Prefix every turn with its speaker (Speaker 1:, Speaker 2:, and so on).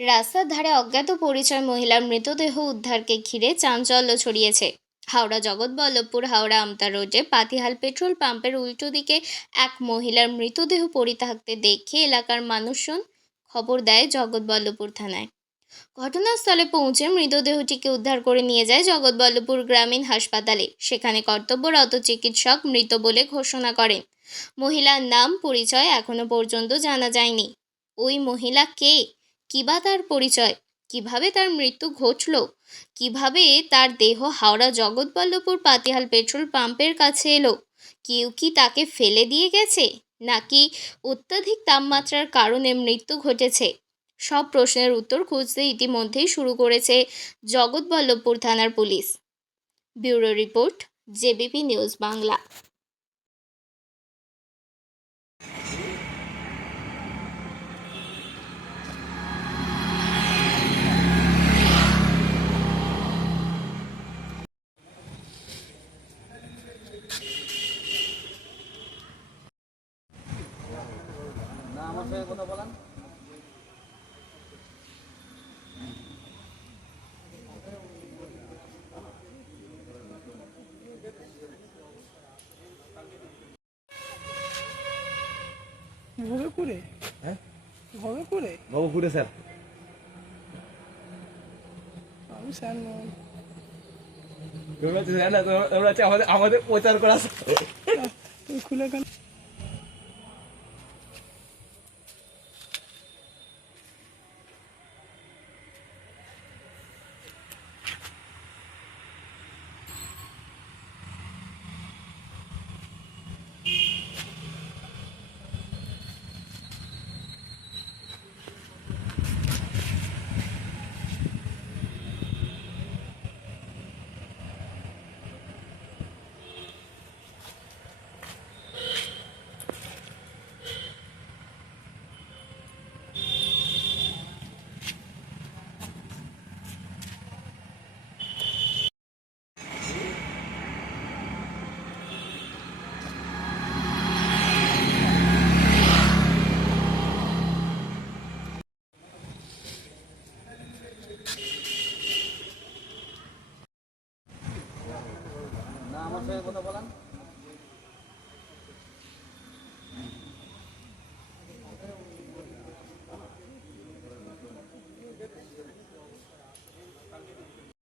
Speaker 1: রাস্তার ধারে অজ্ঞাত পরিচয় মহিলার মৃতদেহ উদ্ধারকে ঘিরে চাঞ্চল্য ছড়িয়েছে। হাওড়া জগৎবল্লভপুর হাওড়া আমতা রোডে পাতিহাল পেট্রোল পাম্পের উল্টো দিকে এক মহিলার মৃতদেহ পড়ে থাকতে দেখে এলাকার মানুষজন খবর দেয় জগৎবল্লভপুর থানায়। ঘটনাস্থলে পৌঁছে মৃতদেহটিকে উদ্ধার করে নিয়ে যায় জগৎবল্লভপুর গ্রামীণ হাসপাতালে। সেখানে কর্তব্যরত চিকিৎসক মৃত বলে ঘোষণা করেন। মহিলার নাম, পরিচয় এখনও পর্যন্ত জানা যায়নি। ওই মহিলা কে? কিবা তার পরিচয়? কীভাবে তার মৃত্যু ঘটল? কীভাবে তার দেহ হাওড়া জগৎবল্লভপুর পাতিহাল পেট্রোল পাম্পের কাছে এলো? কেউ কি তাকে ফেলে দিয়ে গেছে? নাকি অত্যাধিক তাপমাত্রার কারণে মৃত্যু ঘটেছে? সব প্রশ্নের উত্তর খুঁজতে ইতিমধ্যেই শুরু করেছে জগৎবল্লভপুর থানার police. Bureau report JBP news Bangla.
Speaker 2: সঙ্গে কথা বলেন?
Speaker 3: এভাবে করে?
Speaker 2: হ্যাঁ? স্যার।
Speaker 3: আমি স্যার নয়
Speaker 2: তোমরা হচ্ছে স্যার না তোমরা- তোমরা আমাদের আমাদের প্রচার করা
Speaker 3: খুলে কেন
Speaker 2: কথা বলেন।